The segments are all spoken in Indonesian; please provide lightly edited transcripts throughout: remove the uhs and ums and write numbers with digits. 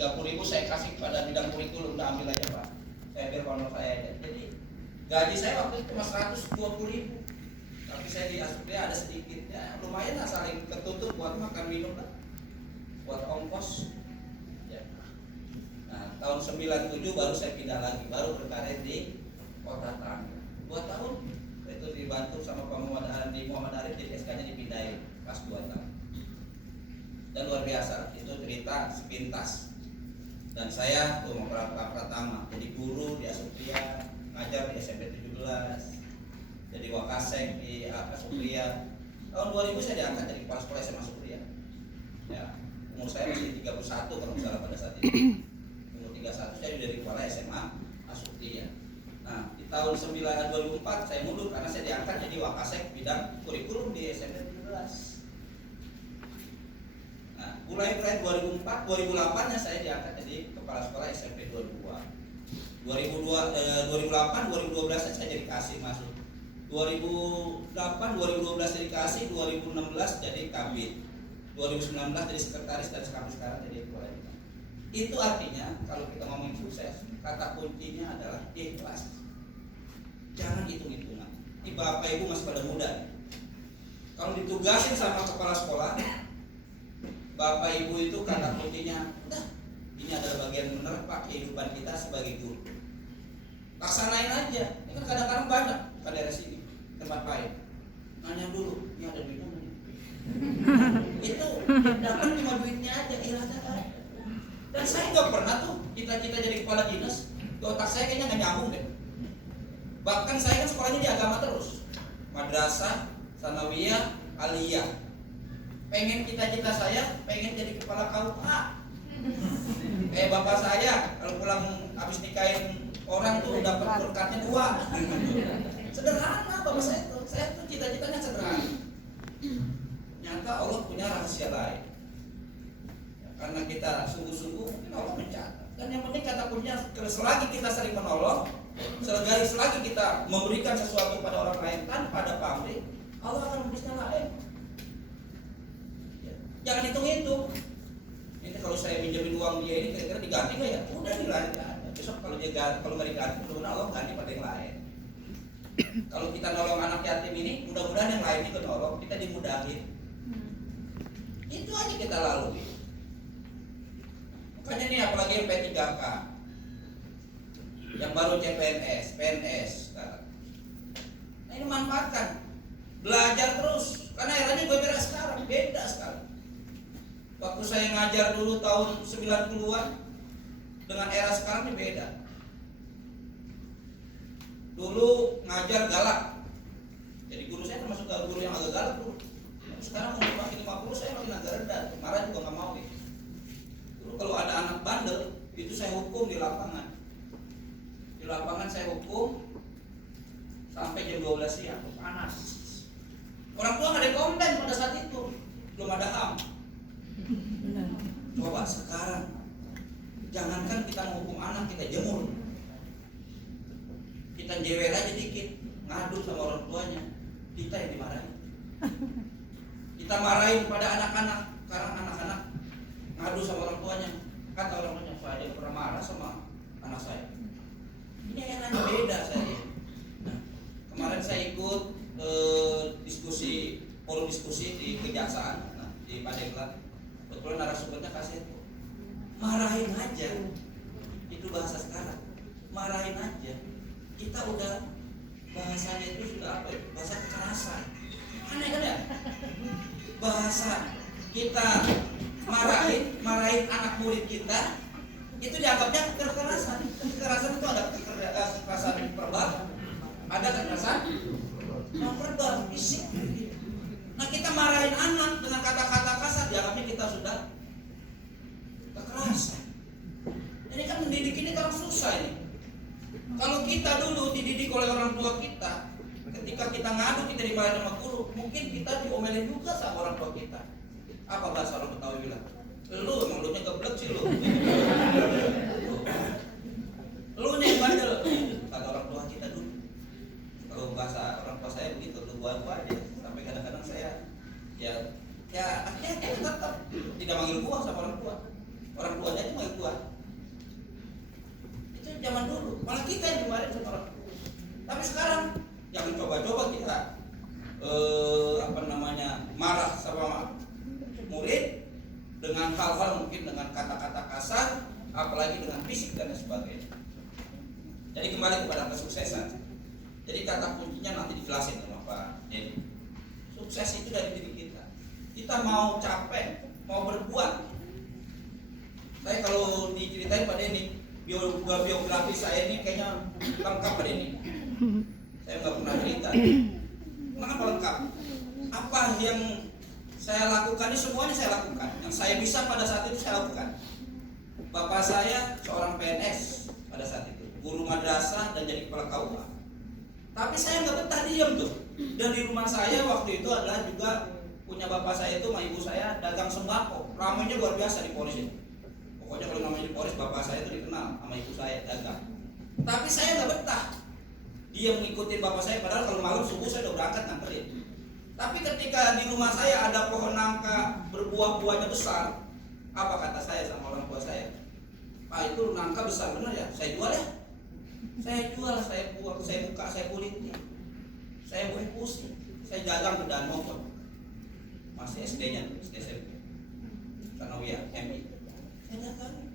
30.000 saya kasih kepada bidang kurikulum, udah ambil aja Pak, saya biar honor saya aja. Jadi gaji saya waktu itu cuma 120.000, tapi saya di Asupria ada sedikit, ya lumayan lah, saling ketutup buat makan minum lah, buat ongkos. Ya. Nah tahun 97 baru saya pindah lagi, baru berkarir di Kota Tanggerang 2 tahun. Itu dibantu sama Pak Muhammad Arif, jadi SK-nya dipindahin pas 2 tahun. Dan luar biasa, itu cerita sepintas. Dan saya tuh mau Pratama, jadi guru di Asupria, ngajar di SMP 17, jadi wakasek di Asupria. Tahun 2000 saya diangkat jadi kepala sekolah SMA Asupria. Ya, umur saya masih 31 kalau nggak salah pada saat itu. Umur 31 saya jadi kepala SMA Asupria. Nah, di tahun 2004 saya mundur karena saya diangkat jadi wakasek bidang kurikulum di SMP 17. Nah, mulai 2004, 2008 nya saya diangkat jadi kepala sekolah SMP 22. 2008, 2012 saya jadi kasih masuk. 2008, 2012 jadi kasih, 2016 jadi kabit. 2019 jadi sekretaris dan sampai sekarang jadi kepala. Itu artinya kalau kita ngomongin sukses, kata kuncinya adalah ikhlas. Jangan hitung-hitungan. Ini Bapak Ibu masih pada muda. Kalau ditugasin sama kepala sekolah, Bapak Ibu itu kata kuncinya, udah, ini adalah bagian menerpa kehidupan kita sebagai guru. Laksanain aja. Ini kan kadang-kadang banyak pada daerah sini tempat lain. Nanya dulu, ini ada duitnya nggak? Itu dapat cuma duitnya aja, ikhlasnya kan. Dan saya nggak pernah tuh cita-cita jadi kepala dinas. Di otak saya kayaknya nggak nyambung deh. Bahkan saya kan sekolahnya di agama terus, madrasah, sanawiyah, aliyah. Pengen cita-cita saya pengen jadi kepala KUA. Kayak bapak saya kalau pulang habis nikahin orang tuh dapat berkatnya 2. Sederhana bapak saya tuh cita-citanya sederhana. Nyata Allah punya rahasia lain. Karena kita sungguh-sungguh mungkin Allah mencatat. Dan yang penting kata kuncinya, selagi kita sering menolong, selagi kita memberikan sesuatu pada orang lain tanpa ada pamrih, Allah akan memberikan lain. Jangan hitung-hitung. Ini kalau saya minjemin uang dia ini kira-kira diganti nggak ya? Udah diganti aja. Besok kalau nggak diganti, mudah-mudahan Allah ganti pada yang lain. Kalau kita nolong anak yatim ini, mudah-mudahan yang lain itu nolong, kita dimudahin. Itu aja kita lalui. Makanya nih apalagi yang P3K, yang baru CPNS, PNS sekarang. Nah ini manfaatkan, belajar terus, karena eranya berbeda sekarang, beda sekarang. Waktu saya ngajar dulu tahun 90-an dengan era sekarang ini beda. Dulu ngajar galak, jadi guru saya termasuk guru yang agak galak dulu. Sekarang umur makin 50 saya makin agak rendah, marah juga nggak mau. Dulu kalau ada anak bandel itu saya hukum di lapangan. Di lapangan saya hukum sampai jam 12 siang, panas. Orang tua nggak ada komplain pada saat itu, belum ada HAM. Coba sekarang, jangankan kita menghukum anak, kita jemur, kita jewer aja dikit, ngadu sama orang tuanya, kita yang dimarahin. Kita marahin pada anak-anak, sekarang anak-anak ngadu sama orang tuanya. Kata orang tuanya, saya pernah marah sama anak saya. Ini enaknya beda saya. Nah, kemarin saya ikut forum diskusi di Kejaksaan, di Padenglan. Kebetulan narasumbernya kasih itu, marahin aja. Itu bahasa sekarang, marahin aja. Kita udah bahasanya itu sudah apa ya? Bahasa kekerasan. Aneh kan ya? Bahasa kita marahin anak murid kita itu dianggapnya kekerasan. Kekerasan itu ada kekerasan verbal, ada kekerasan non-verbal, fisik. Nah kita marahin anak dengan kata-kata kasar, dianggapnya kita sudah kekerasan. Ini kan mendidik ini kan susah ini. Kalau kita dulu dididik oleh orang tua kita, ketika kita ngadu kita dimarahin sama guru, mungkin kita diomelin juga sama orang tua kita. Apa bahasa orang Betawi bilang? Lu emang lu nya geblek sih lu. Lu nih bandel, kata orang tua kita dulu. Kalau bahasa orang tua saya begitu, lu gua aja. Sampai kadang-kadang saya ya akhirnya tetap tidak manggil gua sama orang tua. Orang tuanya itu manggil gua. Malah kita yang dimarahin sama orang tua. Tapi sekarang jangan coba-coba kita marah sama murid dengan hal-hal mungkin dengan kata-kata kasar, apalagi dengan fisik dan sebagainya. Jadi kembali kepada kesuksesan. Jadi kata kuncinya nanti dijelasin sama Pak Denny. Sukses itu dari diri kita. Kita mau capek, mau berbuat. Saya kalau diceritain Pak Denny, biografi saya ini kayaknya lengkap Pak Denny. Saya nggak pernah cerita. Kenapa lengkap? Apa yang saya lakukan ini semuanya saya lakukan. Yang saya bisa pada saat itu saya lakukan. Bapak saya seorang PNS pada saat itu, guru madrasah dan jadi kepala KUA. Tapi saya nggak betah diam tuh. Dan di rumah saya waktu itu adalah juga punya bapak saya itu sama ibu saya dagang sembako. Ramainya luar biasa di Polres itu. Pokoknya kalau namanya di Polres bapak saya itu dikenal sama ibu saya dagang. Tapi saya nggak betah. Dia mengikuti bapak saya padahal kalau malam subuh saya udah berangkat nganterin. Tapi ketika di rumah saya ada pohon nangka berbuah-buahnya besar, apa kata saya sama orang tua saya? Pak, itu nangka besar bener ya? Saya jual ya? Saya jual, saya buka, saya kulitnya, saya bungkus, saya dagang ke Danmogot, masih SD-nya, SMP, Sanawiyah, MI. Saya dagang.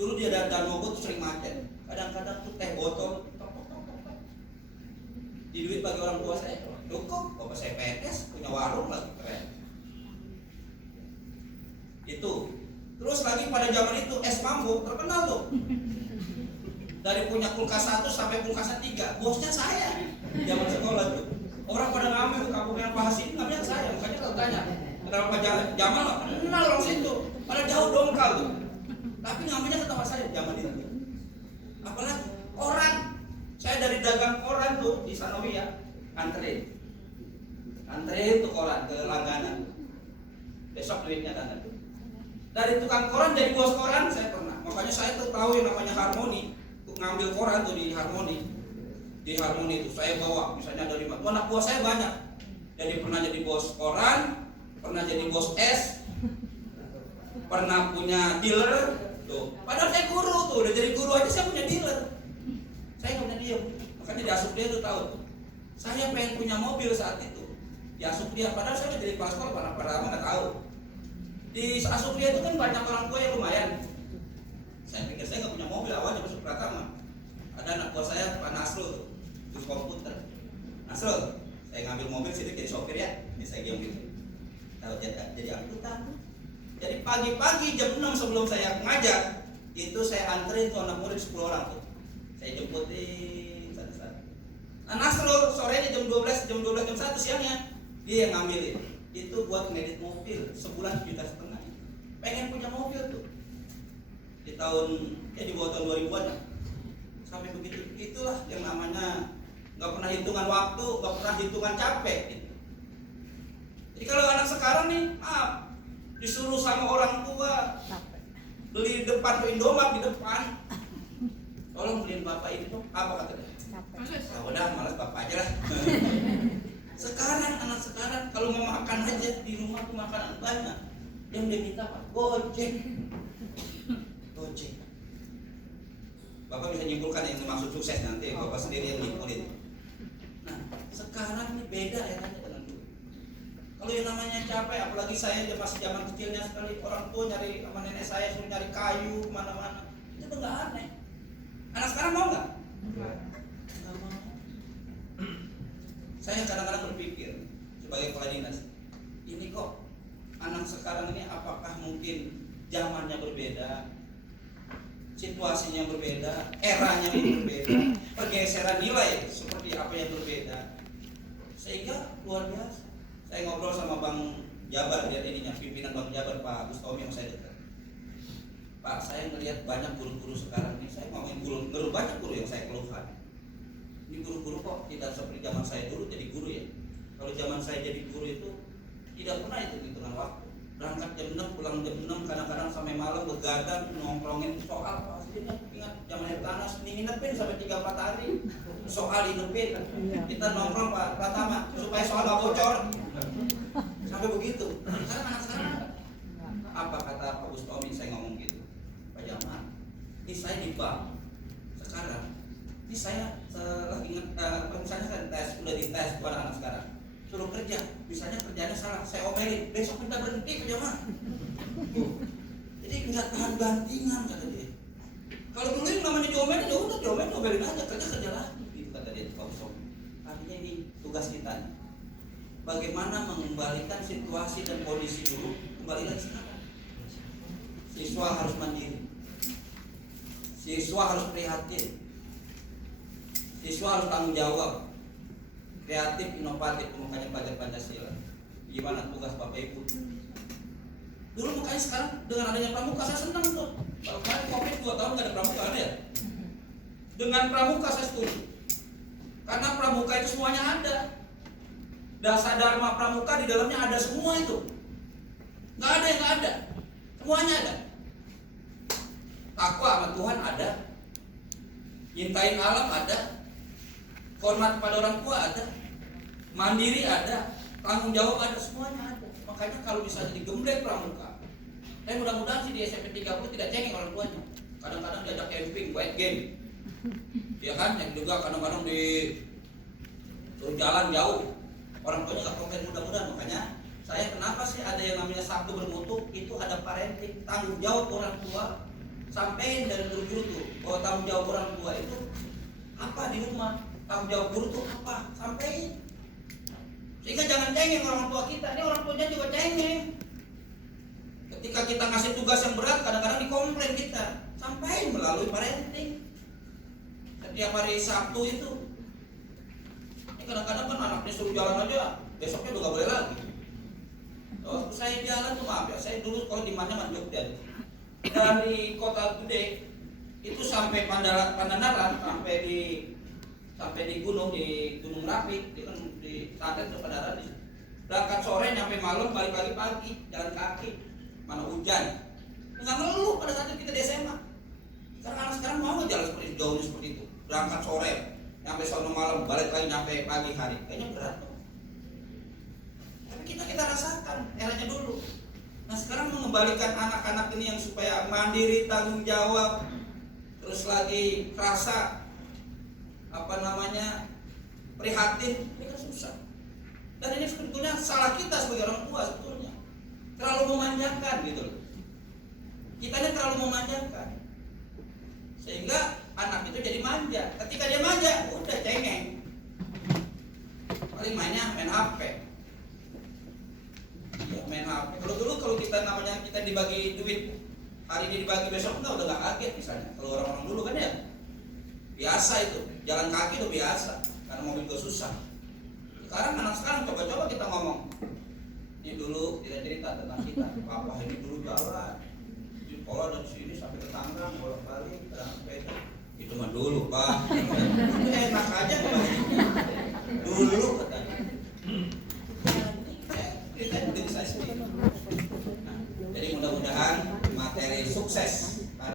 Dulu dia Danmogot tuh sering macet, kadang-kadang tuh teh botol, di duit bagi orang tua saya. Cukup, bapak saya PNS, punya warung lagi keren. Itu. Terus lagi pada zaman itu es mambo terkenal tuh. Dari punya kulkas 1 sampai kulkas 3, bosnya saya. Zaman sekolah tuh. Orang pada ngambil kampung yang bahas ini ngambil saya. Makanya kalau tanya, kenapa Pak Jamal nggak kenal orang situ? Padahal jauh dongkal tuh. Tapi ngambilnya ke tempat saya zaman itu. Apalagi orang, saya dari dagang koran tuh di Sanawiyah, anterin tuh koran ke langganan. Besok duitnya datang. Dari tukang koran jadi bos koran saya pernah. Makanya saya tuh tahu yang namanya harmoni. Ngambil koran tuh di harmoni. Di harmoni itu saya bawa misalnya dari mana. Anak buah saya banyak. Jadi pernah jadi bos koran, pernah jadi bos es, pernah punya dealer tuh. Padahal saya guru tuh, udah jadi guru aja saya punya dealer. Saya nggak punya diem. Makanya di asup dia tuh tahu tuh. Saya pengen punya mobil saat itu. Di asup dia, padahal saya udah jadi kepala sekolah, padahal nggak tahu. Di asup dia itu kan banyak orang tua yang lumayan. Saya pikir saya nggak punya mobil awalnya masuk Pratama. Ada anak buah saya Pak Nasrul, guru komputer. Nasrul, saya ngambil mobil sini jadi sopir ya. Ini saya diam gitu. Tahu jadi angkutan. Jadi pagi-pagi jam 6 sebelum saya ngajar, itu saya anterin tuh anak murid 10 orang tuh. Saya jemputin satu-satu. Nah, Nasrul sorenya jam 12 jam 1 siangnya dia yang ngambilin. Itu buat ngedit mobil sebulan 1,5 juta. Pengen punya mobil tuh di tahun di bawah tahun 2000-an lah. Sampai begitu, itulah yang namanya nggak pernah hitungan waktu, nggak pernah hitungan capek gitu. Jadi kalau anak sekarang nih disuruh sama orang tua beli depan Indomaret di depan, tolong beliin bapak ini dong, apa kata dia? Ya udah malas bapak aja lah. Sekarang anak sekarang kalau mau makan aja di rumah tuh makanan banyak, yang dia minta apa? Gojek. Bapak bisa nyimpulkan yang dimaksud sukses nanti, bapak sendiri yang nyimpulin. Nah, sekarang ini beda ya dengan dulu. Kalau yang namanya capek, apalagi saya masih zaman kecilnya sekali, orang tua nyari sama nenek saya suruh nyari kayu kemana-mana, itu tuh nggak aneh. Anak sekarang mau nggak? Nggak mau. Saya kadang-kadang berpikir sebagai kepala dinas, ini kok anak sekarang ini apakah mungkin zamannya berbeda, situasinya berbeda, eranya berbeda, pergeseran nilai seperti apa yang berbeda, sehingga luar biasa. Saya ngobrol sama Bang Jabar, lihat ininya pimpinan Bang Jabar Pak Bustomi yang saya dekat. Pak, saya ngelihat banyak guru-guru sekarang ini, saya ngomongin guru banyak guru yang saya keluhkan. Ini guru-guru kok tidak seperti zaman saya dulu jadi guru ya. Kalau zaman saya jadi guru itu tidak pernah itu hitungan waktu. Berangkat jam 6, pulang jam 6, kadang-kadang sampai malam begadang nongkrongin soal. Pastinya ingat zaman Tanas nginepin sampai 3-4 hari soal hidupin. Kita nongkrong Pak Pratama supaya soal gak bocor. Sampai begitu. Sekarang anak sekarang apa kata Pak Bustomi saya ngomong gitu, Pak Jamal, ini saya di bank sekarang Ini saya lagi misalnya kan tes, udah dites buat anak sekarang, suruh kerja, misalnya kerjanya salah, saya omelin, besok minta berhenti kerja mah. Jadi nggak tahan bantingan kata dia. Kalau dulu yang namanya diomelin, ya udah diomelin aja, kerja lagi, gitu kata dia kosong. Artinya ini tugas kita. Bagaimana mengembalikan situasi dan kondisi dulu kembali lagi sekarang. Siswa harus mandiri, siswa harus prihatin, siswa harus tanggung jawab, kreatif, inovatif, makanya belajar Pancasila. Gimana tugas Bapak Ibu? Dulu makanya sekarang dengan adanya pramuka saya senang tuh. Kalau kemarin COVID 2 tahun nggak ada pramuka ada ya. Dengan pramuka saya setuju. Karena pramuka itu semuanya ada. Dasar dharma pramuka di dalamnya ada semua itu. Nggak ada yang nggak ada. Semuanya ada. Takwa sama Tuhan ada. Cintain alam ada. Hormat pada orang tua ada. Mandiri ada. Tanggung jawab ada, semuanya ada. Makanya kalau misalnya digembleng pramuka, mudah-mudahan sih di SMP 30 tidak cengeng orang tuanya. Kadang-kadang diajak camping, white game, ya kan? Yang juga kadang-kadang di jalan jauh, orang tuanya nggak komplain, mudah-mudahan. Makanya saya kenapa sih ada yang namanya Sabtu bermutu, itu ada parenting, tanggung jawab orang tua. Sampai dari guru-guru tuh bahwa tanggung jawab orang tua itu apa di rumah, tanggung jawab guru tuh apa, sampai sehingga jangan cengeng orang tua kita. Ini orang tuanya juga cengeng. Ketika kita ngasih tugas yang berat, kadang-kadang dikomplain kita. Sampai melalui parenting. Setiap hari Sabtu itu, ini kadang-kadang kan anaknya suruh jalan aja, besoknya udah gak boleh lagi. Waktu saya jalan tuh maaf ya, saya dulu kalau di mana Jogja, dari kota gede itu sampai Pandanaran, sampai di gunung Merapi, di Klaten ke Pandanaran. Berangkat sore nyampe malam, balik lagi pagi, jalan kaki, mana hujan. Nggak ngeluh pada saat itu kita di SMA. Sekarang mau nggak jalan seperti jauhnya seperti itu? Berangkat sore, nyampe sono malam, balik lagi nyampe pagi hari. Kayaknya berat tuh. Tapi kita rasakan eranya dulu. Nah sekarang mengembalikan anak-anak ini yang supaya mandiri, tanggung jawab, terus lagi kerasa prihatin, ini kan susah. Dan ini sebetulnya salah kita sebagai orang tua sebetulnya. Terlalu memanjakan gitu loh. Kitanya terlalu memanjakan. Sehingga anak itu jadi manja. Ketika dia manja, udah cengeng. Paling main HP. Ya, main HP. Kalau kita namanya kita dibagi duit, hari ini dibagi besok udah nggak kaget misalnya. Kalau orang-orang dulu kan ya biasa itu, jalan kaki udah biasa, karena mobil juga susah. Sekarang anak sekarang coba-coba kita ngomong. Ini dulu kita cerita tentang kita. Papa ini dulu jalan di sekolah dari sini sampai ke Tangerang, bolak-balik, sepeda. Itu mah dulu Pak. Itu enak aja Pak. Dulu katanya. Kita udah saya sendiri. Nah, jadi mudah-mudahan materi sukses